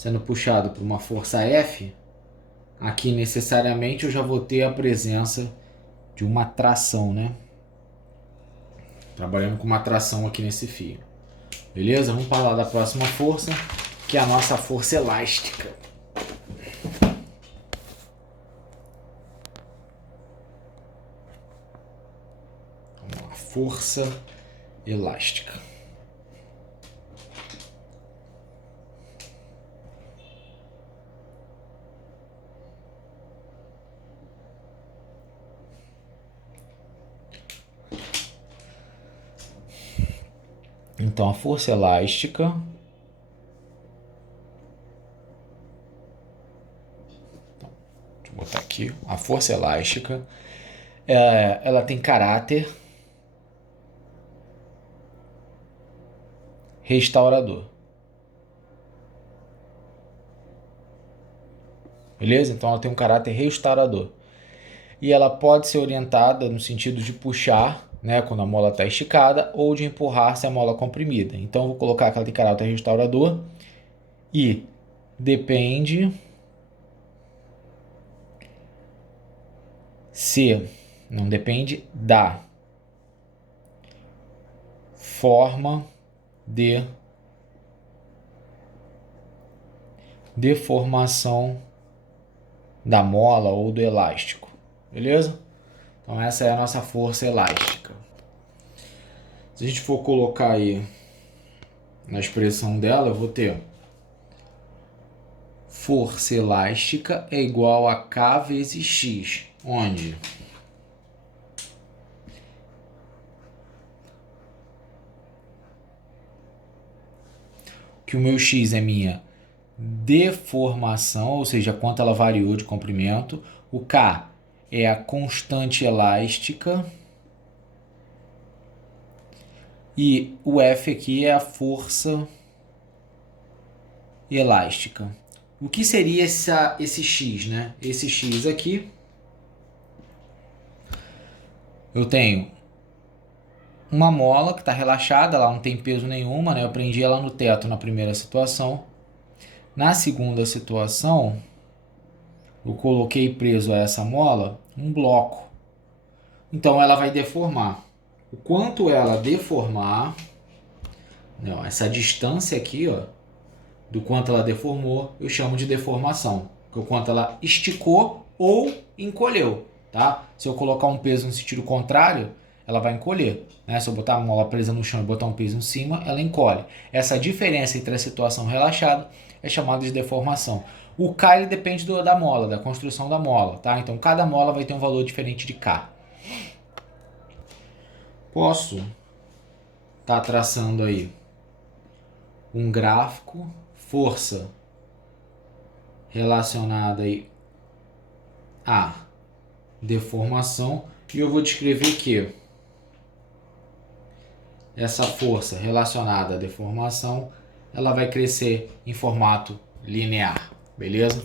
sendo puxado por uma força F, aqui necessariamente eu já vou ter a presença de uma tração, né? Trabalhando com uma tração aqui nesse fio. Beleza? Vamos falar da próxima força, que é a nossa força elástica. Vamos lá, força elástica. Então, a força elástica deixa eu botar aqui. A força elástica ela tem caráter restaurador. Beleza? Então, ela tem um caráter restaurador. E ela pode ser orientada no sentido de puxar, né, quando a mola está esticada, ou de empurrar se a mola é comprimida. Então, eu vou colocar que ela tem caráter restaurador e depende não depende da forma de deformação da mola ou do elástico. Beleza? Então essa é a nossa força elástica. Se a gente for colocar aí na expressão dela, eu vou ter força elástica é igual a K vezes X, onde que o meu X é minha deformação, ou seja, quanto ela variou de comprimento. O K é a constante elástica. E o F aqui é a força elástica. O que seria esse X, né? Esse X aqui, eu tenho uma mola que está relaxada, ela não tem peso nenhuma, né? Eu prendi ela no teto na primeira situação. Na segunda situação, eu coloquei preso a essa mola um bloco. Então ela vai deformar. O quanto ela deformar, não, essa distância aqui, ó, do quanto ela deformou, eu chamo de deformação. O quanto ela esticou ou encolheu, tá? Se eu colocar um peso no sentido contrário, ela vai encolher, né? Se eu botar a mola presa no chão e botar um peso em cima, ela encolhe. Essa diferença entre a situação relaxada é chamada de deformação. O K ele depende da mola, da construção da mola, tá? Então cada mola vai ter um valor diferente de K. Posso estar traçando aí um gráfico, força relacionada aí a deformação, e eu vou descrever que essa força relacionada à deformação, ela vai crescer em formato linear, beleza?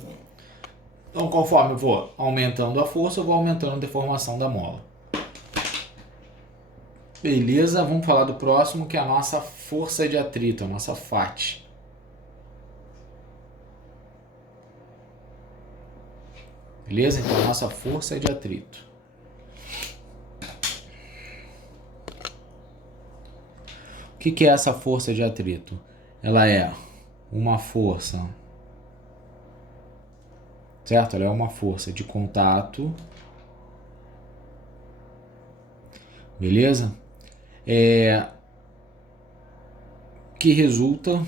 Então, conforme eu vou aumentando a força, eu vou aumentando a deformação da mola. Beleza, vamos falar do próximo, que é a nossa força de atrito, a nossa FAT. Beleza? Então, a nossa força de atrito. O que é essa força de atrito? Ela é uma força, certo? Ela é uma força de contato, beleza? Que resulta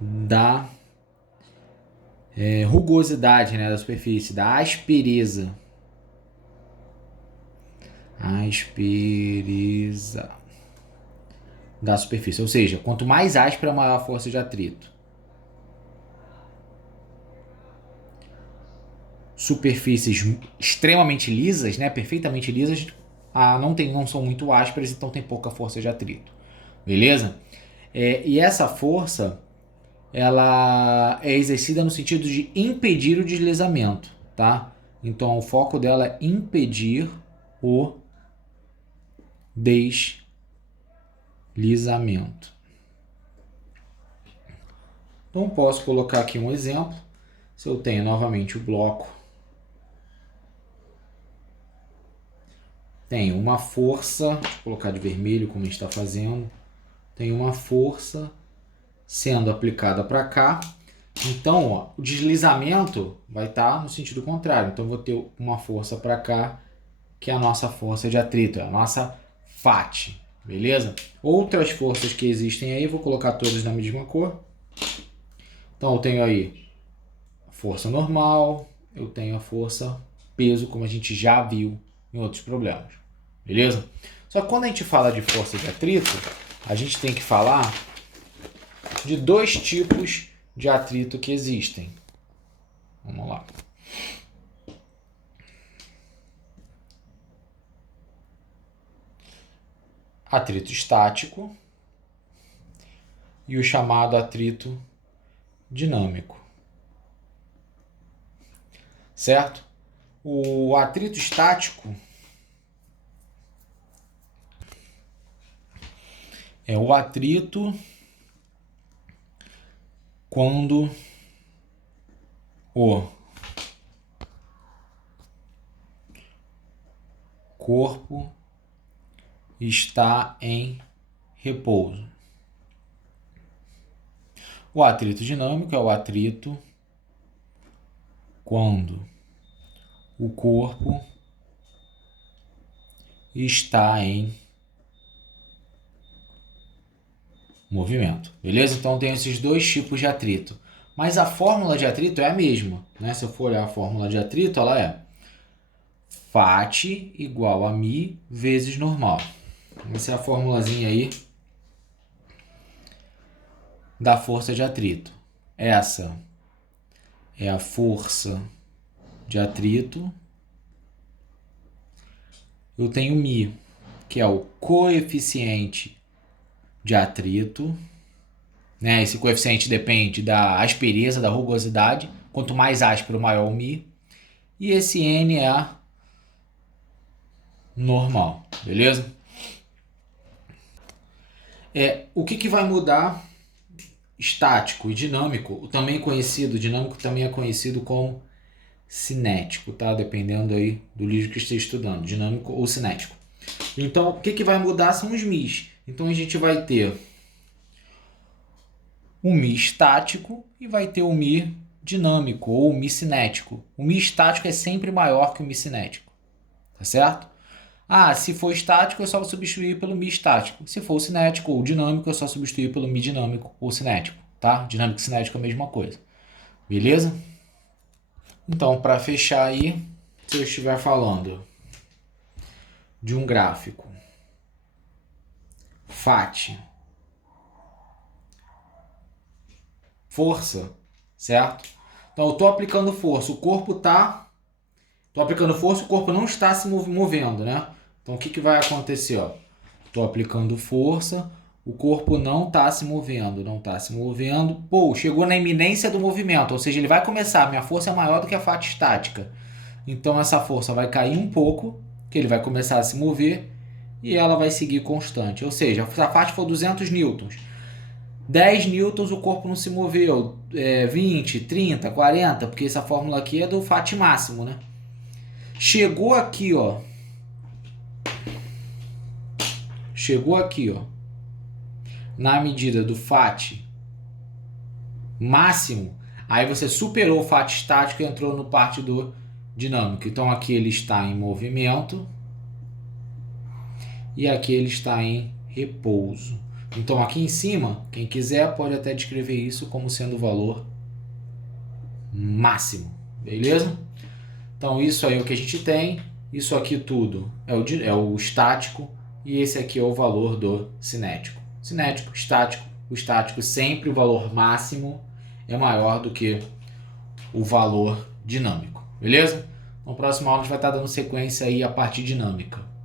da rugosidade, né, da superfície, da aspereza. Aspereza da superfície. Ou seja, quanto mais áspera, maior a força de atrito. Superfícies extremamente lisas, né, perfeitamente lisas, não são muito ásperas, então tem pouca força de atrito. Beleza? E essa força, ela é exercida no sentido de impedir o deslizamento, tá? Então o foco dela é impedir o deslizamento. deslizamento. Então, posso colocar aqui um exemplo. Se eu tenho novamente o bloco, tenho uma força, deixa eu colocar de vermelho como a gente está fazendo, tem uma força sendo aplicada para cá. Então, ó, o deslizamento vai estar no sentido contrário. Então, eu vou ter uma força para cá, que é a nossa força de atrito, é a nossa FAT, beleza? Outras forças que existem aí, vou colocar todas na mesma cor. Então, eu tenho aí a força normal, eu tenho a força peso, como a gente já viu em outros problemas, beleza? Só que quando a gente fala de força de atrito, a gente tem que falar de dois tipos de atrito que existem. Vamos lá. Atrito estático e o chamado atrito dinâmico. Certo? O atrito estático é o atrito quando o corpo está em repouso. O atrito dinâmico é o atrito quando o corpo está em movimento, beleza? Então tem esses dois tipos de atrito. Mas a fórmula de atrito é a mesma, né? Se eu for olhar a fórmula de atrito, ela é FAT igual a μ vezes normal. Essa é a formulazinha aí da força de atrito. Essa é a força de atrito. Eu tenho μ, que é o coeficiente de atrito, né? Esse coeficiente depende da aspereza, da rugosidade. Quanto mais áspero, maior o μ. E esse N é a normal, beleza? O que vai mudar estático e dinâmico? Dinâmico também é conhecido como cinético, tá? Dependendo aí do livro que esteja estudando, dinâmico ou cinético. Então, o que vai mudar são os μ's. Então, a gente vai ter o μ estático e vai ter o μ dinâmico ou o μ cinético. O μ estático é sempre maior que o μ cinético, tá certo? Se for estático, é só substituir pelo μ estático. Se for cinético ou dinâmico, é só substituir pelo μ dinâmico ou cinético, tá? Dinâmico e cinético é a mesma coisa, beleza? Então, para fechar aí, se eu estiver falando de um gráfico FAT, força, certo? Então, eu estou aplicando força, o corpo não está se movendo, né? Então, o que vai acontecer? Estou aplicando força, o corpo não está se movendo, Pô, chegou na iminência do movimento, ou seja, ele vai começar, minha força é maior do que a FAT estática. Então, essa força vai cair um pouco, que ele vai começar a se mover, e ela vai seguir constante. Ou seja, se a FAT for 200 newtons, 10 newtons o corpo não se moveu, 20, 30, 40, porque essa fórmula aqui é do FAT máximo, né? Chegou aqui, ó. Na medida do FAT máximo, aí você superou o FAT estático e entrou no parte do dinâmico. Então aqui ele está em movimento e aqui ele está em repouso. Então aqui em cima, quem quiser pode até descrever isso como sendo o valor máximo, beleza? Então isso aí é o que a gente tem, isso aqui tudo é o estático e esse aqui é o valor do cinético. Cinético, estático, o estático sempre o valor máximo é maior do que o valor dinâmico, beleza? No próximo aula a gente vai estar dando sequência aí a parte dinâmica.